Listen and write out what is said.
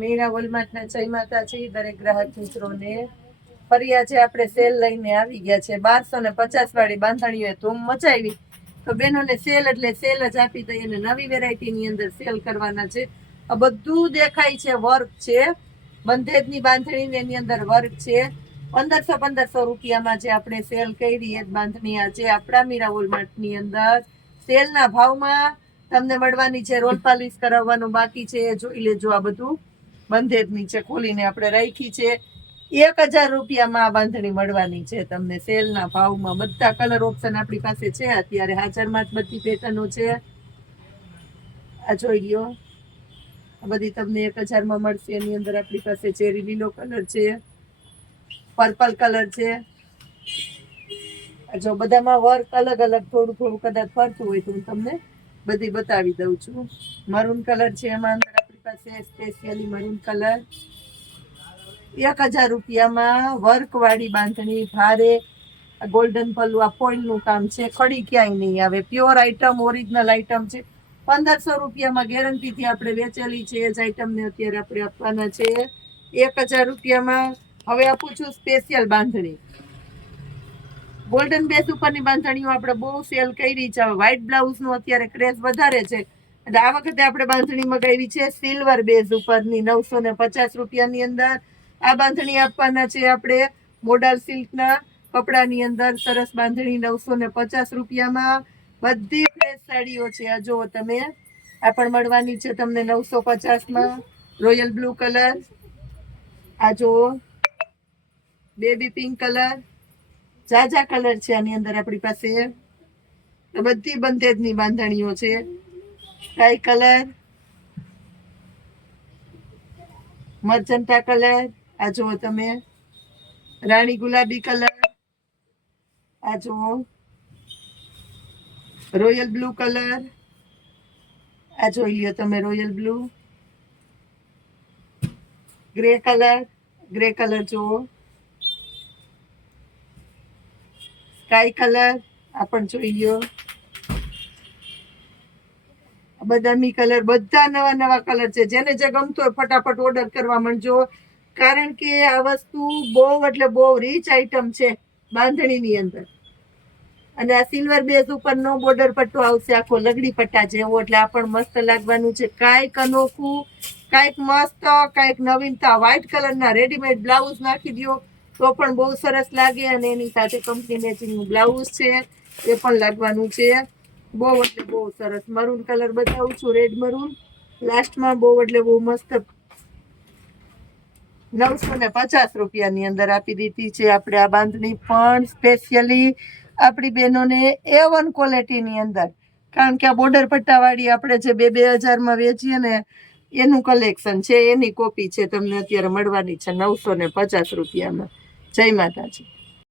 મીરા વોલમાર્ટના જય માતાજી દરેક ગ્રાહક મિત્રોને ફરી આજે આપણે સેલ લઈને આવી ગયા છે 1250 વાળી બાંધણીઓએ ધૂમ મચાવી તો બેનોને સેલ એટલે સેલ જ આપી દઈએ અને નવી વેરાયટીની અંદર સેલ કરવાના છે આ બધું દેખાય છે વર્ક છે બંધેજની બાંધણીની એની અંદર વર્ક છે 1500 રૂપિયામાં જે આપણે સેલ કરી એ બાંધણી આજે આપણા મીરા વોલમાર્ટની અંદર સેલના ભાવમાં તમને મળવાની છે રોલ પાલિશ કરાવવાનું બાકી છે જોઈ લેજો આ બધું બંધેજની છે ખોલીને આપણે રાખી છે 1000 રૂપિયામાં આ બાંધણી મળવાની છે તમને સેલના ભાવમાં બધા કલર ઓપ્શન આપણી પાસે છે અત્યારે હાજરમાં જ બધી પેટર્નો છે આ જોઈ લ્યો આ બધી તમને 1000 માં મળશે એની અંદર આપણી પાસે ચેરી લીલો કલર છે પર્પલ કલર છે જો બધામાં વર્ક અલગ અલગ થોડું થોડું કદાચ ફરતું હોય તો હું તમને બધી બતાવી દઉં છું મરૂન કલર છે એમાં અંદર આપણી પાસે સ્પેશિયલી મરૂન કલર 1000 રૂપિયામાં વર્ક વાળી બાંધણી ભારે ગોલ્ડન પલ્લુ આ ફોઇલ નું કામ છે ખડી ક્યાંય નહીં આવે પ્યોર આઈટમ ઓરિજિનલ આઈટમ છે 1500 રૂપિયામાં ગેરંટી થી આપણે વેચેલી છે એ જ આઈટમ ને અત્યારે આપણે આપવાના છે 1000 રૂપિયામાં હવે આપું છું સ્પેશિયલ બાંધણી ગોલ્ડન બેઝ ઉપરની બાંધણીઓ આપણે બહુ સેલ કરી છે વ્હાઈટ બ્લાઉઝ નો અત્યારે ક્રેઝ વધારે છે એટલે આ વખતે આપણે બાંધણી મગાવી છે સિલ્વર બેઝ ઉપરની 950 રૂપિયાની અંદર આ બાંધણી આપવાના છે આપણે મોડલ સિલ્કના કપડાની અંદર સરસ બાંધણી 950 રૂપિયામાં બધી ફ્રેશ સાડીઓ છે આ જુઓ તમે આ પણ મળવાની છે તમને 950માં રોયલ બ્લુ કલર આ જુઓ બેબી પિંક કલર જાજા કલર છે આની અંદર આપણી પાસે બધી બંધેજની બાંધણીઓ છે સ્કાય કલર મર્જન્ટા કલર આ જુઓ તમે રાણી ગુલાબી કલર આ જુઓ રોયલ બ્લુ કલર આ જોઈ લ્યો તમે રોયલ બ્લુ ગ્રે કલર જુઓ સ્કાય કલર આ પણ જોઈ લ્યો બદામી કલર બધા નવા નવા કલર છે જેને જે ગમતો હોય ફટાફટ ઓર્ડર કરવા માંડજો કારણ કે આ વસ્તુ બહુ એટલે બહુ રીચ આઈટમ છે બાંધણીની અંદર અને આ સિલ્વર બેઝ ઉપરનો બોર્ડર પટ્ટો આવશે આખો લગડી પટ્ટા જેવો એટલે આ પણ મસ્ત લાગવાનું છે કાંઈક અનોખું કાંઈક મસ્ત કાંઈક નવીનતા વ્હાઈટ કલરના રેડીમેડ બ્લાઉઝ નાખી દો તો પણ બહુ સરસ લાગે અને એની સાથે કંપની મેચિંગનું બ્લાઉઝ છે એ પણ લાગવાનું છે બહુ એટલે બહુ સરસ મરૂન કલર બતાવું છું રેડ મરૂન લાસ્ટમાં બહુ એટલે બહુ મસ્ત 950 રૂપિયાની અંદર આપી દીધી છે આપણે આ બાંધણી પણ સ્પેશિયલી આપણી બહેનોને A1 ક્વોલિટીની અંદર કારણ કે આ બોર્ડર પટ્ટાવાળી આપણે જે 2000માં વેચીએ ને એનું કલેક્શન છે એની કોપી છે તમને અત્યારે મળવાની છે 950 રૂપિયામાં જય માતાજી